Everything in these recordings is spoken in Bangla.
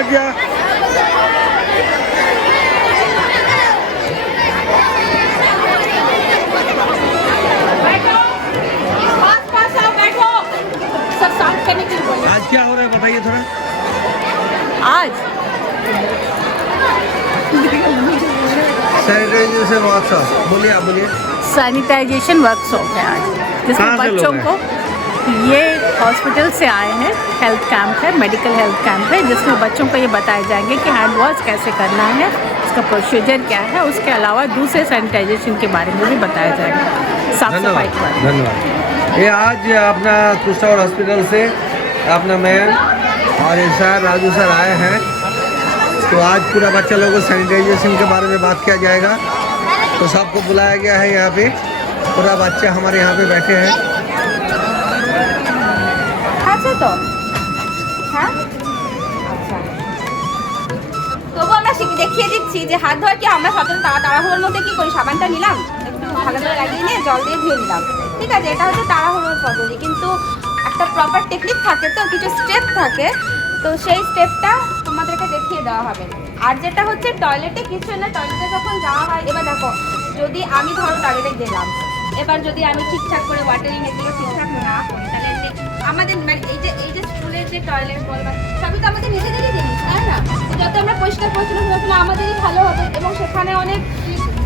गया। आज क्या हो रहा है बताइए थोड़ा। आज सैनिटाइजेशन वर्कशॉप बोलिए आप बोलिए। सैनिटाइजेशन वर्कशॉप है आज। जिसमें बच्चों को ये हॉस्पिटल से आए हैं। हेल्थ कैंप है मेडिकल हेल्थ कैंप है जिसमें बच्चों को ये बताए जाएँगे कि हैंड वॉश कैसे करना है उसका प्रोसीजर क्या है उसके अलावा दूसरे सैनिटाइजेशन के बारे में भी बताया जाएगा। साफ़ सफ़ाई के बारे में। धन्यवाद। ये आज अपना कुशावर हॉस्पिटल से अपना मैम और ये सर राजू सर आए हैं। तो आज पूरा बच्चा लोगों को सैनिटाइजेशन के बारे में बात किया जाएगा। तो सबको बुलाया गया है यहाँ पे। पूरा बच्चा हमारे यहाँ पे बैठे हैं। আছে তো? হ্যাঁ? আচ্ছা। তবু আমরা দেখিয়ে দিচ্ছি যে হাত ধোয়া কি আমরা সাধারণ তাড়া তাড়াহুড়োর মধ্যে কি করি? সাবানটা নিলাম, একটু ভালো করে লাগিয়ে নিয়ে জল দিয়ে ধুয়ে নিলাম। ঠিক আছে, এটা হচ্ছে তাড়াহুড়োর পদ্ধতি। কিন্তু একটা প্রপার টেকনিক থাকে তো, কিছু স্টেপ থাকে, তো সেই স্টেপটা তোমাদেরকে দেখিয়ে দেওয়া হবে। আর যেটা হচ্ছে টয়লেটে কিছু না টয়লেটে যখন যাওয়া হয়, এবার দেখো, যদি আমি ধরো টয়লেটে গেলাম, এবার যদি আমি ঠিকঠাক করে ওয়াটারিং এগুলো ঠিকঠাক না করি, তাহলে আমাদের মানে এই যে এই যে স্কুলের যে টয়লেট বল সবই তো আমাদের নিজেদেরই জিনিস, তাই না? যত আমরা পরিষ্কার পরিচ্ছন্ন রাখলে আমাদেরই ভালো হবে এবং সেখানে অনেক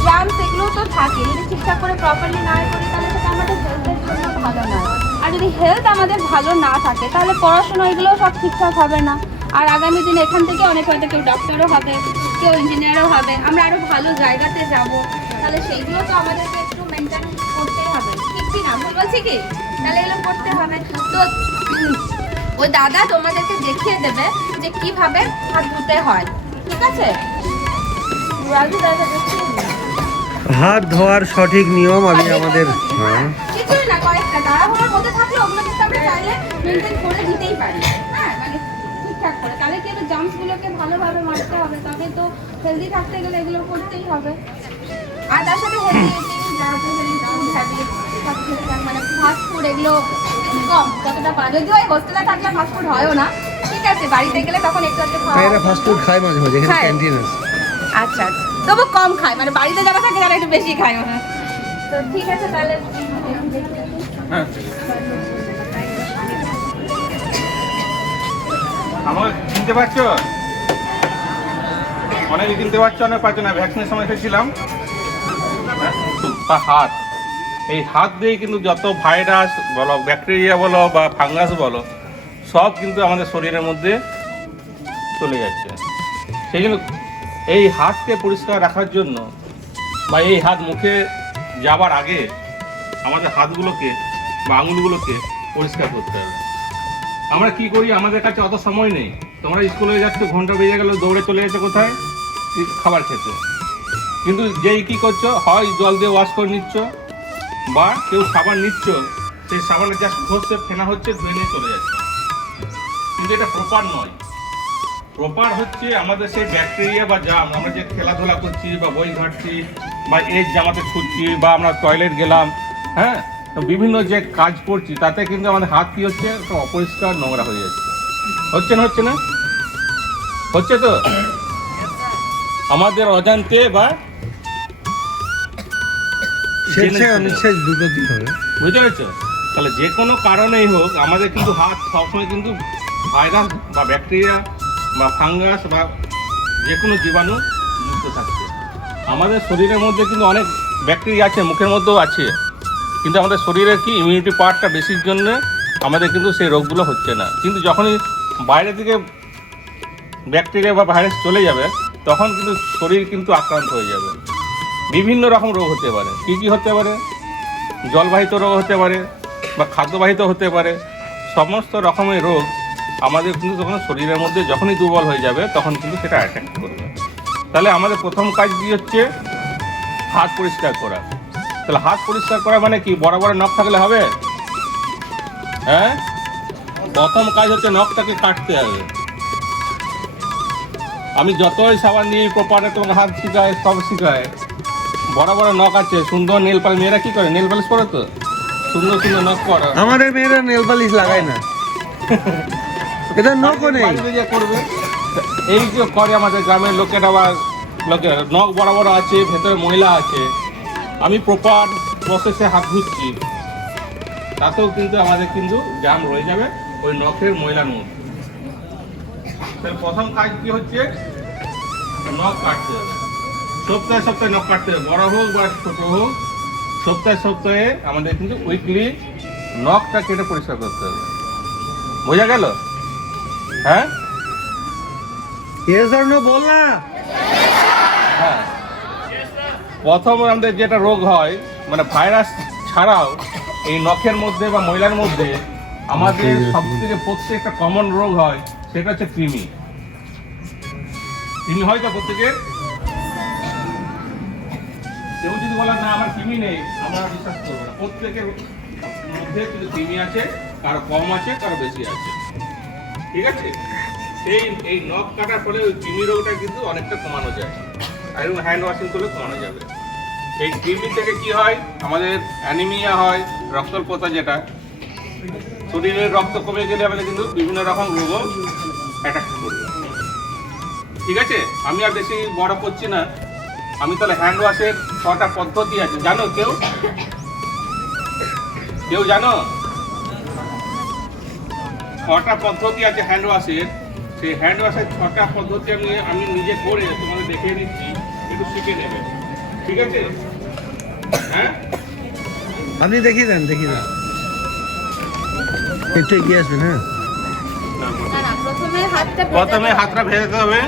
জার্মস এগুলো তো থাকে। যদি ঠিকঠাক করে প্রপারলি না করি, তাহলে সেটা আমাদের হেলথের জন্য ভালো না। আর যদি হেলথ আমাদের ভালো না থাকে, তাহলে পড়াশোনা এগুলো সব ঠিকঠাক হবে না। আর আগামী দিনে এখান থেকে অনেক হয়তো কেউ ডক্টরও হবে, কেউ ইঞ্জিনিয়ারও হবে। আমরা আরও ভালো জায়গাতে যাব। তাহলে সেইগুলো তো আমাদেরকে একটু মেনটেন করতেই হবে। ঠিক কি না? ভুল বলছি কি? তাহলে এগুলো করতে হবে। তো ওই দাদা তোমাদেরকে দেখিয়ে দেবে যে কীভাবে হাত ধুতে হয়। ঠিক আছে। হাত ধোয়ার সঠিক নিয়ম আমি আমাদের হ্যাঁ। কিছুই না কয়েকটা তাড়াহুড়োর মধ্যে থাকলে ওগুলো কিন্তু আমরা চাইলে মেনটেন করে দিতেই পারি। হ্যাঁ মানে ঠিকঠাক করে। তাহলে কিন্তু জাম্পসগুলোকে ভালোভাবে মারতে হবে? তবে তো হেলদি থাকতে গেলে এগুলো করতেই হবে। আর তার সাথে হেলদি মানে ফাস্ট ফুড এগুলো কম যতটা পারা। যদিও এই হোস্টেলে থাকলে ফাস্ট ফুড হয়ও না। ঠিক আছে বাড়িতে গেলে তখন একটু একটু খাওয়া ফাস্ট ফুড খায় মাঝে মাঝে এখানে খায়। ক্যান্টিন আছে আচ্ছা আচ্ছা। তবু কম খায় মানে বাড়িতে যারা থাকে তারা একটু বেশি খায়। ওরা তো ঠিক আছে তাহলে। আমার চিনতে পারছ? অনেকে চিনতে পারছ অনেক পারছ না। ভ্যাকসিনের সময় এসেছিলাম। বা হাত। এই হাত দিয়ে কিন্তু যত ভাইরাস বলো, ব্যাকটেরিয়া বলো বা ফাঙ্গাস বলো, সব কিন্তু আমাদের শরীরের মধ্যে চলে যাচ্ছে। সেই জন্য এই হাতকে পরিষ্কার রাখার জন্য বা এই হাত মুখে যাবার আগে আমাদের হাতগুলোকে বা আঙুলগুলোকে পরিষ্কার করতে হবে। আমরা কি করি? আমাদের কাছে অত সময় নেই। তোমরা স্কুলে যাচ্ছ, ঘণ্টা বেজে গেল, দৌড়ে চলে যাচ্ছে কোথায়? খাবার খেতে। কিন্তু যেই কি করছ? হয় জল দিয়ে ওয়াশ করে নিচ্ছ। বা কেউ সাবান নিচ্ছ, সেই সাবানে জাস্ট ঘষছে ফেনা হচ্ছে, ধুয়ে নিয়ে চলে যাচ্ছে। কিন্তু এটা প্রপার নয়। প্রপার হচ্ছে আমাদের সেই ব্যাকটেরিয়া বা জাম, আমরা যে খেলাধুলা করছি বা বই ঘাটছি বা এর জামাতে ছুটছি বা আমরা টয়লেট গেলাম হ্যাঁ? বিভিন্ন যে কাজ করছি, তাতে কিন্তু আমাদের হাত কি হচ্ছে? অপরিষ্কার নোংরা হয়ে যাচ্ছে। হচ্ছে না হচ্ছে না? হচ্ছে তো? আমাদের অজান্তে বা বুঝতে পেরেছ? তাহলে যে কোনো কারণেই হোক আমাদের কিন্তু হাত সবসময় কিন্তু ভাইরাস বা ব্যাকটেরিয়া বা ফাঙ্গাস বা যে কোনো জীবাণু মুক্ত থাকছে। আমাদের শরীরের মধ্যে কিন্তু অনেক ব্যাকটেরিয়া আছে মুখের মধ্যেও আছে। কিন্তু আমাদের শরীরের কি ইমিউনিটি পাওয়ারটা বেশির জন্য আমাদের কিন্তু সেই রোগগুলো হচ্ছে না। কিন্তু যখনই বাইরে থেকে ব্যাকটেরিয়া বা ভাইরাস চলে যাবে তখন কিন্তু শরীর কিন্তু আক্রান্ত হয়ে যাবে। বিভিন্ন রকম রোগ হতে পারে। কী কী হতে পারে? জলবাহিত রোগ হতে পারে বা খাদ্যবাহিত হতে পারে। সমস্ত রকমের রোগ আমাদের কিন্তু তখন শরীরের মধ্যে যখনই দুর্বল হয়ে যাবে, তখন কিন্তু সেটা অ্যাটাক করবে। তাহলে আমাদের প্রথম কাজ কী হচ্ছে? হাত পরিষ্কার করা। তাহলে হাত পরিষ্কার করা মানে কি? বড় বড় নখ থাকলে হবে? হ্যাঁ? প্রথম কাজ হচ্ছে নখটাকে কাটতে হবে। আমি যতই সাবান নিয়ে প্রপারে তোমাকে হাত শিখায় সব শিখায় বড় বড় নখ আছে সুন্দর নেল পালিশ। মেয়েরা কি করে? নেল পালিশ করে তো? সুন্দর সুন্দর নখ করা আমাদের মেয়েরা নেল পালিশ লাগায় না। এটা নখও নেই। করবে। এই যে করে আমাদের গ্রামের লোকেরা বা লোকেরা নখ বড় বড় আছে ভেতরে মহিলা আছে। আমি প্রপার প্রসেসে হাত ধুচ্ছি। তাতেও কিন্তু আমাদের কিন্তু জাম রয়ে যাবে ওই নখের ময়লার মধ্যে প্রথম কাজ কি হচ্ছে? নখ কাটতে হবে। সপ্তাহে সপ্তাহে নখ কাটতে হবে। বড় হোক বা ছোট হোক সপ্তাহে সপ্তাহে আমাদের কিন্তু উইকলি নখটা কেটে পরিষ্কার করতে হবে। বোঝা গেল? হ্যাঁ? বল না। হ্যাঁ। প্রথম আমাদের যেটা রোগ হয় মানে ভাইরাস ছাড়াও এই নখের মধ্যে বা মহিলার মধ্যে আমাদের সব থেকে প্রত্যেকটা কমন রোগ হয় সেটা হচ্ছে কৃমি। কৃমি হয় তো প্রত্যেকের? বলে না, আমার কৃমি নেই। আমরা বিশ্বাস করব না। প্রত্যেকের মধ্যে কিন্তু কৃমি আছে, কারও কম আছে, কারও বেশি আছে। ঠিক আছে? সেই, এই নখ কাটার ফলে ওই কৃমি রোগটা কিন্তু অনেকটা কমানো যায়। আর হ্যান্ড ওয়াশিং করলে কমানো যাবে। এই কৃমি থেকে কি হয়? আমাদের অ্যানিমিয়া হয় রক্তল্পতা যেটা। শরীরের রক্ত কমে গেলে আমাদের কিন্তু বিভিন্ন রকম রোগও অ্যাটাক করবে। ঠিক আছে? আমি আর বেশি বড় করছি না। আমি তাহলে হ্যান্ড ওয়াশের ছটা পদ্ধতি আছে। জানো কেউ? কেউ জানো? ছটা পদ্ধতি আছে হ্যান্ড ওয়াশের সেই হ্যান্ড ওয়াশের ছটা পদ্ধতি আমি আমি নিজে করে তোমাদের দেখিয়ে দিচ্ছি। একটু শিখে নেবে। ঠিক আছে? হ্যাঁ? আপনি দেখিয়ে দেন দেখিয়ে দেন। একটু এগিয়ে আসবেন হ্যাঁ? না না। প্রথমে হাতটা ভেজে প্রথমে দাও। হাতটা ভেজে দিতে হবে।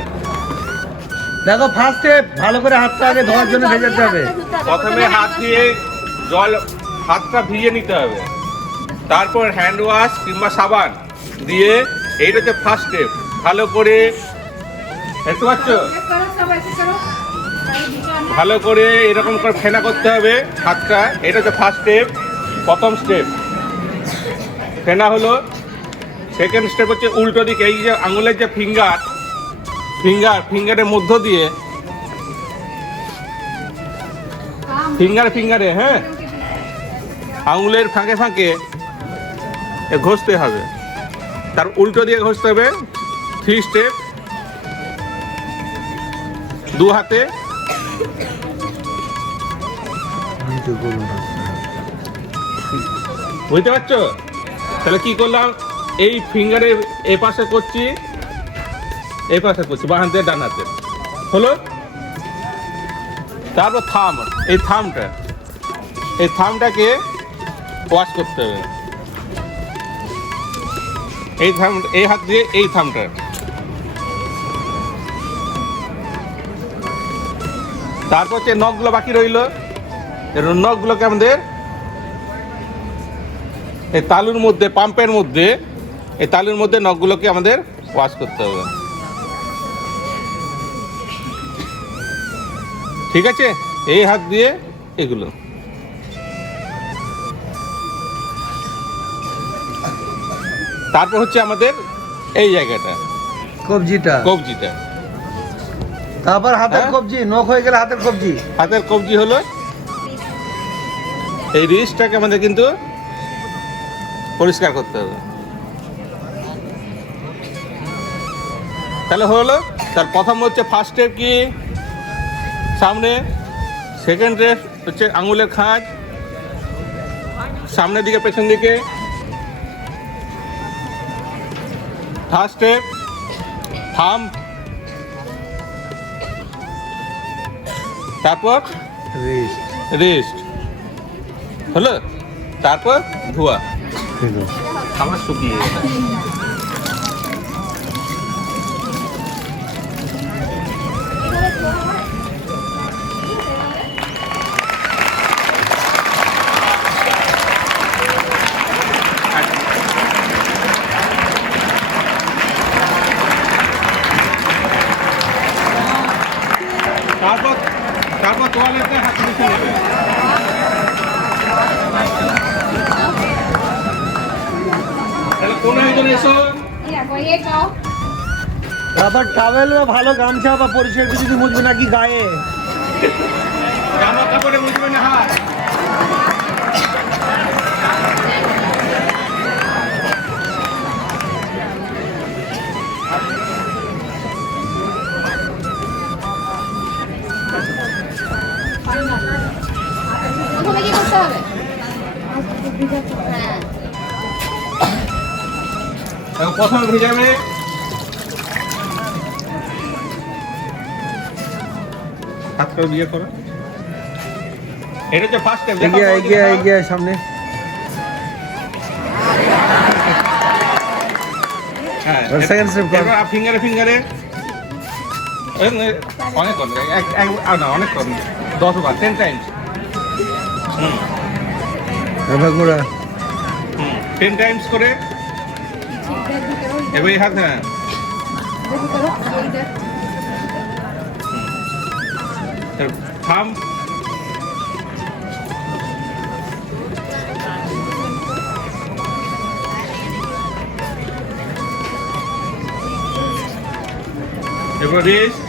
দেখো ফার্স্টে ভালো করে হাতটা আগে ধোয়ার জন্য ভেজাতে হবে। প্রথমে হাত দিয়ে জল হাতটা ভিজিয়ে নিতে হবে। তারপর হ্যান্ড ওয়াশ কিংবা সাবান দিয়ে এইটা হচ্ছে ফার্স্ট স্টেপ ভালো করে দেখতে পাচ্ছ? ভালো করে এরকম করে ফেনা করতে হবে হাতটা। এটা হচ্ছে ফার্স্ট স্টেপ প্রথম স্টেপ ফেনা হলো সেকেন্ড স্টেপ হচ্ছে উল্টো দিকে। এই যে আঙুলের যে ফিঙ্গার ফিঙ্গার ফিঙ্গারের মধ্য দিয়ে। ফিঙ্গার ফিঙ্গারে হ্যাঁ? আঙুলের ফাঁকে ফাঁকে ঘষতে হবে। তার উল্টো দিয়ে ঘষতে হবে। থ্রি স্টেপ দু হাতে। বুঝতে পারছ? তাহলে কি করলাম? এই ফিঙ্গারের এ পাশে করছি। এই পাশে করছি বাঁ হাতে, ডান হাতে। হলো? তারপর থাম, এই থামটা। এই থামটাকে ওয়াশ করতে হবে। এই থাম, এই হাত দিয়ে এই থামটা। তারপর যে নখগুলো বাকি রইল নখগুলোকে আমাদের এই তালুর মধ্যে, পাম্পের মধ্যে, এই তালুর মধ্যে নখগুলোকে আমাদের ওয়াশ করতে হবে। ঠিক আছে? এই হাত দিয়ে এগুলো। তারপর হচ্ছে আমাদের এই জায়গাটা। কবজিটা। কবজিটা। তারপর হাতের হ্যাঁ? কবজি নখ হয়ে গেলে হাতের কবজি। হাতের কবজি হলো এই রিস্টটাকে আমাদের কিন্তু পরিষ্কার করতে হবে। তাহলে হলো তার প্রথম হচ্ছে ফার্স্ট স্টেপ কি? সামনে সেকেন্ড স্টেপ হচ্ছে আঙুলের খাঁজ। সামনের দিকে পেছন দিকে। ফার্স্ট স্টেপ থাম তারপর রেস্ট রেস্ট হলো? তারপর ধোয়া। আমার শুকিয়ে তারপর টাওয়েল বা ভালো গামছা বা পরিষ্কার কিছু যদি মুছবে নাকি গায়ে? জামা না হ্যাঁ। হাত প্রথমে ভিজাবে। হাত করে বিয়ে করো। এটা হচ্ছে ফার্স্ট স্টেপ এগিয়ে এগিয়ে এগিয়ে সামনে। হ্যাঁ করো। ফিঙ্গারে ফিঙ্গারে অনেক কম এক- এক- না অনেক কম দশ বার টেন টাইমস হুম। এবার ঘোরা। টেন টাইমস করে। এবার হাত হ্যাঁ। থাম এবার রেস্ট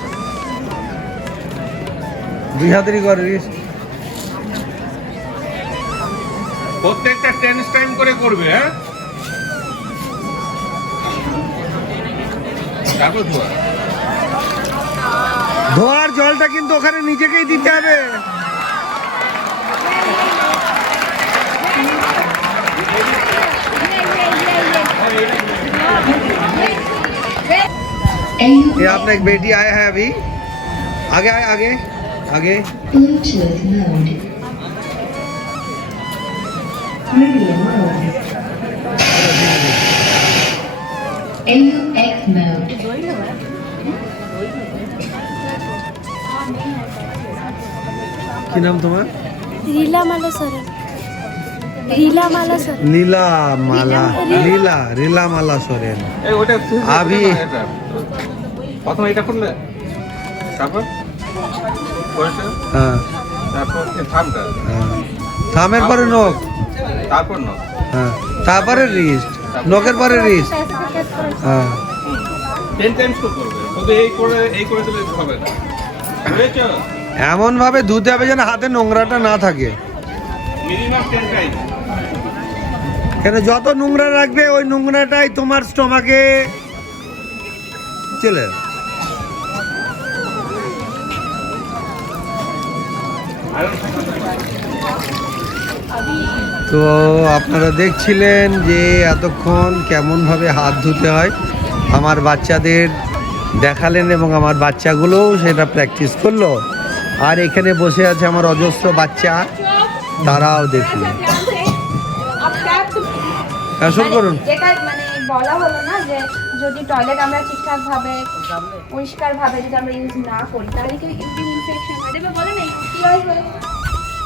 দুই হাতেরই কর রিস্ট প্রত্যেকটা টেন টাইম করে করবে হ্যাঁ? তারপর ধোয়া। ধোয়ার জলটা কিন্তু ওখানে নিজেকেই দিতে হবে ये अपना एक बेटी आया है अभी आगे आए आगे आगे Bluetooth mode. Radio mode. AUX mode. কি নাম তোমার? রিলা মালা সরেন লীলা মালা সরেন মালা সরেন আবি এটা। করলে হ্যাঁ। হ্যাঁ। থামের পরে নখ? তারপর নখ। হ্যাঁ। তারপরে রিস্ট নখের পরে রিস্ট হ্যাঁ। এই করে এই করে দিলে হবে না। এমন ভাবে ধুতে হবে যেন হাতে নোংরাটা না থাকে। কেন যত নোংরা রাখবে ওই নোংরাটাই তোমার স্টমাকে চলে। তো আপনারা দেখছিলেন যে এতক্ষণ কেমনভাবে হাত ধুতে হয়। আমার বাচ্চাদের দেখালেন এবং আমার বাচ্চাগুলোও সেটা প্র্যাকটিস করল। আর এখানে বসে আছে আমার অজস্র বাচ্চা। তারাও দেখল হ্যাঁ শুরু করুন। মানে বলা হলো না যে যদি টয়লেট আমরা ঠিকঠাক ভাবে পরিষ্কার ভাবে যদি আমরা ইউজ না করি তাহলে কি ইনফেকশন হয়? দেবে বলে না ইউটিআই হয়ে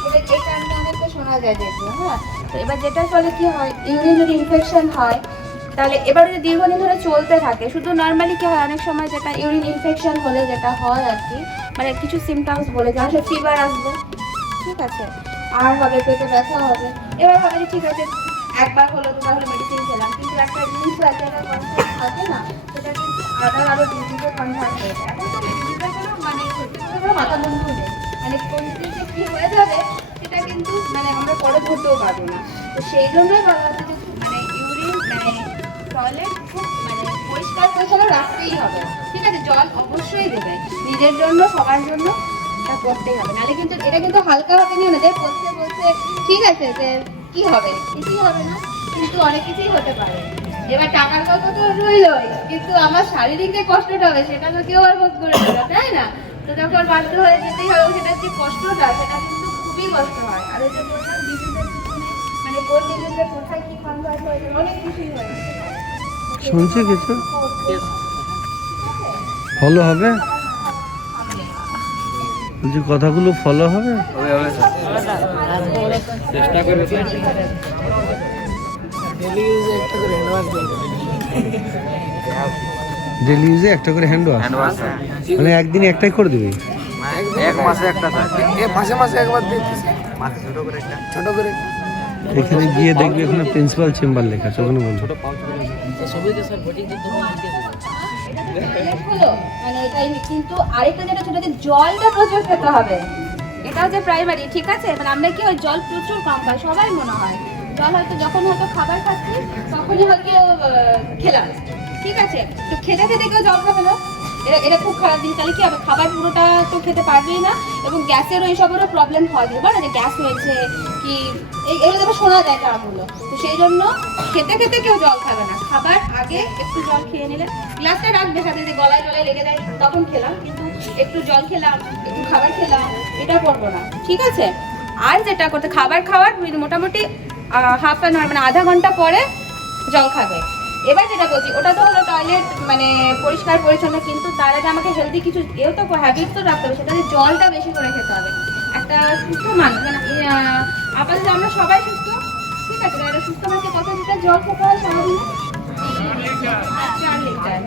এটা এটা আমি অনেকটা শোনা যায় যেগুলো হ্যাঁ? তো এবার যেটা ফলে কি হয় ইউরিন যদি ইনফেকশন হয় তাহলে এবার যদি দীর্ঘদিন ধরে চলতে থাকে শুধু নর্মালি কি হয় অনেক সময় যেটা ইউরিন ইনফেকশন হলে যেটা হয় আর কি মানে কিছু সিমটমস বলে যেমন ফিভার আসবে। ঠিক আছে। আর হবে, পেটে ব্যথা হবে। এবার হবে যে ঠিক আছে, একবার হলো দুবার হলো মেডিসিন খেলাম। কিন্তু একটা জিনিস আছে একটা থাকে না, সেটা কিন্তু আবার আরও ডিজিজে কনভার্ট হয়ে যায়। এখন তো ডিজিজের মানে মাথা বন্ধু মানে কোন জিনিসে কি হয়ে যাবে, সেটা কিন্তু মানে আমরা পরে ধরতেও পারব না। তো সেই জন্যই বলা হচ্ছে যে মানে ইউরিন মানে টয়লেট খুব মানে পরিষ্কার পরিচ্ছন্ন রাখতেই হবে। ঠিক আছে, জল অবশ্যই দেবে। নিজের জন্য, সবার জন্য এটা করতেই হবে। নাহলে কিন্তু এটা কিন্তু হালকা ভাবে নিও না, যে বলতে বলতে, ঠিক আছে, যে কি হবে? কিছুই হবে না, কিন্তু অনেক কিছুই হতে পারে। এবার টাকার কথা তো রইলই, কিন্তু আমার শারীরিক যে কষ্টটা হবে, সেটা তো কেউ আর ভোগ করে দেবে তাই না? তো যখন বাধ্য হয়ে যেতেই হবে, সেটা যে কষ্টটা, সেটা কিন্তু খুবই কষ্ট হয়। আর ওই যে ডিজিজের মানে কোথায় কি কনভার্ট হয়েছে অনেক কিছুই হয়েছে শুনছে কিছু? ফলো হবে? বলছি কথাগুলো ফলো হবে? ডেলি ইউজে একটা করে হ্যান্ড ওয়াশ মানে একদিনে একটাই করে দিবি? এক মাসে একটা থাকে এ মাসে মাসে একবার ছোট করে একটা। ছোট করে। এখানে গিয়ে দেখবি ওখানে প্রিন্সিপাল চেম্বার লেখা আছে ওখানে বলব। আরেকটা যেটা জলটা প্রচুর খেতে হবে। এটা হচ্ছে প্রাইমারি ঠিক আছে? মানে আমরা কি ওই জল প্রচুর কম সবাই মনে হয়। জল হয়তো হয়তো খাবার খাচ্ছি, তখনই হয়তো খেলাম ঠিক আছে? তো খেতে খেতে এটা এটা খুব খারাপ তাহলে কি হবে? খাবার পুরোটা তো খেতে পারবেই না। এবং গ্যাসের ওই সবেরও প্রবলেম হয়। বলে যে গ্যাস হয়েছে কি এগুলো দেখো শোনা যায় টার্মগুলো তো সেই জন্য খেতে খেতে কেউ জল খাবে না। খাবার আগে একটু জল খেয়ে নিলে। গ্লাসটা রাখবে সাথে যদি গলায় গলায় লেগে যায়, তখন খেলাম। কিন্তু একটু জল খেলাম, একটু খাবার খেলাম, এটা করব না। ঠিক আছে? আর যেটা করতে খাবার খাওয়ার মোটামুটি হাফ অ্যান আওয়ার মানে আধা ঘণ্টা পরে জল খাবে। এবার যেটা বলছি, ওটা তো হলো টয়লেট মানে পরিষ্কার পরিচ্ছন্ন, কিন্তু তার আগে আমাকে হেলদি কিছু এও তো হ্যাবিট তো রাখতে হবে, সেটা জলটা বেশি করে খেতে হবে। একটা সুস্থ মানুষ মানে আপাতত আমরা সবাই সুস্থ ঠিক আছে সুস্থ মাকে কত লিটার জল খেতে হয় সারাদিনে? চার লিটার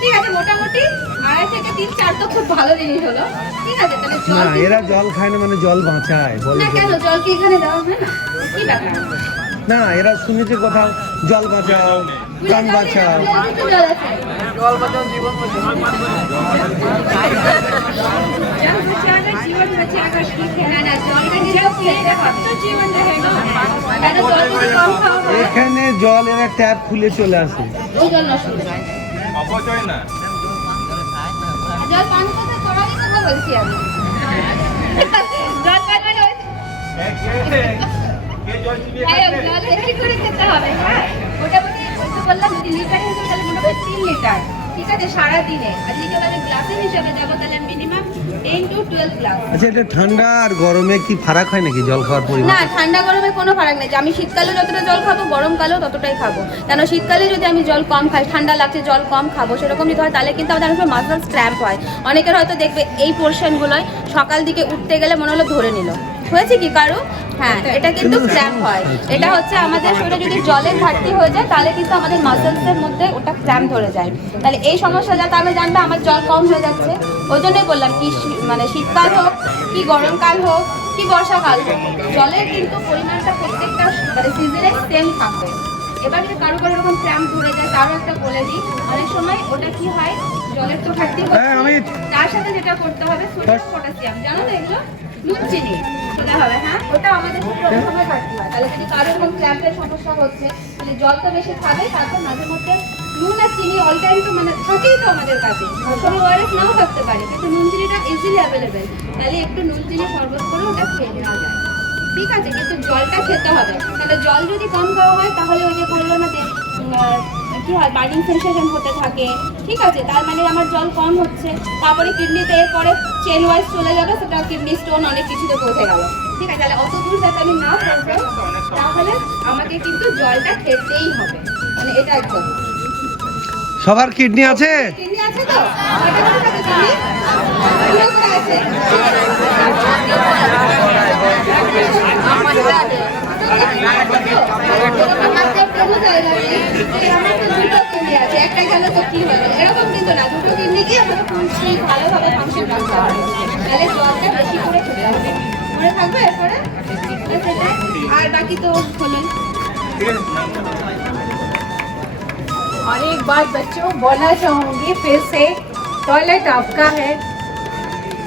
ঠিক আছে মোটামুটি আড়াই থেকে তিন চার তো খুব ভালো জিনিস হলো। ঠিক আছে তাহলে জল না এরা জল খায় না মানে জল বাঁচায় বলে না কেন? জল কি এখানে দেওয়া হয় না? কি ব্যাপার? না এরা শুনেছে কোথাও জল বাঁচাও। প্রাণ বাঁচাও এখানে জলের ট্যাপ খুলে চলে আসে। জল পান করতে তোরা কথা বলছি আমি জল পান মানে জল কি করে খেতে হবে হ্যাঁ। ওটা বললাম যদি লিটার হিসেবে তাহলে মোটামুটি তিন লিটার। ঠিক আছে সারা দিনে আর যদি কেউ তাহলে গ্লাসের হিসেবে যাব তাহলে minimum ten to twelve glass আচ্ছা এটা ঠান্ডা আর গরমে কি ফারাক হয় নাকি জল খাওয়ার পরিমাণ? না ঠান্ডা গরমে কোনো ফারাক নেই। আমি শীতকালে যতটা জল খাব গরমকালেও ততটাই খাব। কেন শীতকালে যদি আমি জল কম খাই ঠান্ডা লাগছে জল কম খাব সেরকম যদি হয় তাহলে কিন্তু আমাদের অনেক মাসেল স্ট্র্যাম্প হয়। অনেকের হয়তো দেখবে এই পোর্শনগুলোয় সকাল দিকে উঠতে গেলে মনে হলো ধরে নিল। হয়েছে কি কারও? হ্যাঁ এটা কিন্তু ক্র্যাম্প হয়। এটা হচ্ছে আমাদের শরীরে যদি জলের ঘাটতি হয়ে যায় তাহলে কিন্তু আমাদের মাসেলসের মধ্যে ওটা ক্র্যাম্প ধরে যায়। তাহলে এই সমস্যা যাতে আমি জানবে আমার জল কম হয়ে যাচ্ছে। ওই জন্যই বললাম কি মানে শীতকাল হোক কি গরমকাল হোক কি বর্ষাকাল হোক জলের কিন্তু পরিমাণটা প্রত্যেকটা মানে সিজনে সেম থাকবে। এবার যদি কারও কারও এরকম ক্র্যাম্প ধরে যায় তারও একটা বলে দিই। অনেক সময় ওটা কি হয় জলের তো ঘাটতি হ্যাঁ, হচ্ছে তার সাথে যেটা করতে হবে সোডিয়াম পটাশিয়াম। জানো তো এগুলো? নুন চিনি সেটা হবে হ্যাঁ? ওটা আমাদের শরীরে সময় ঘাটতি হয়। তাহলে যদি কারও এরকম ক্র্যাম্পের সমস্যা হচ্ছে তাহলে জল তো বেশি খাবে তারপর মাঝে মধ্যে নুন আর চিনি অল টাইম তো মানে থাকেই তো আমাদের কাছে। সবসময় ওয়ারেস নাও থাকতে পারে কিন্তু নুন চিনিটা ইজিলি অ্যাভেলেবেল তাহলে একটু নুন চিনি শরবত করে ওটা খেয়ে নেওয়া যায়। ঠিক আছে কিন্তু জলটা খেতে হবে। তাহলে জল যদি কম খাওয়া হয় তাহলে ওই যে বলল না কি হয়? বার্নিং সেন্সেশন হতে থাকে। ঠিক আছে? তার মানে আমার জল কম হচ্ছে। তারপরে কিডনিতে এরপরে চেন ওয়াইজ চলে যাবে সেটা কিডনি স্টোন অনেক কিছুতে পৌঁছে গেল। ঠিক আছে? তাহলে অত দূর যাতে আমি না পৌঁছাই তাহলে আমাকে কিন্তু জলটা খেতেই হবে। মানে এটা একদম সবার কিডনি আছে? কিডনি আছে তো? কিডনি আছে। আর বাকি তো হলো ঠিক আছে और एक बात बच्चों बोलना चाहूंगी फिर से टॉयलेट आपका है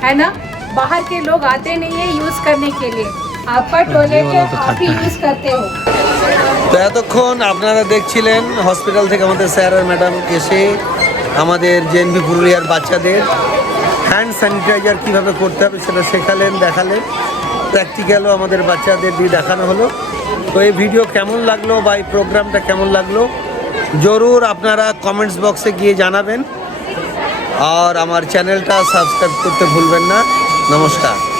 है ना बाहर के लोग आते नहीं है यूज करने के लिए आपका टॉयलेट है आप ही यूज करते हो তো এতক্ষণ আপনারা দেখছিলেন হসপিটাল থেকে আমাদের স্যার আর ম্যাডাম এসে আমাদের জেএনভি পুরুলিয়ার বাচ্চাদের হ্যান্ড স্যানিটাইজার কীভাবে করতে হবে সেটা শেখালেন দেখালেন প্র্যাকটিক্যালও আমাদের বাচ্চাদের দিয়ে দেখানো হলো। তো এই ভিডিও কেমন লাগল বা এই প্রোগ্রামটা কেমন লাগল, জরুর আপনারা কমেন্টস বক্সে গিয়ে জানাবেন। আর আমার চ্যানেলটা সাবস্ক্রাইব করতে ভুলবেন না। নমস্কার।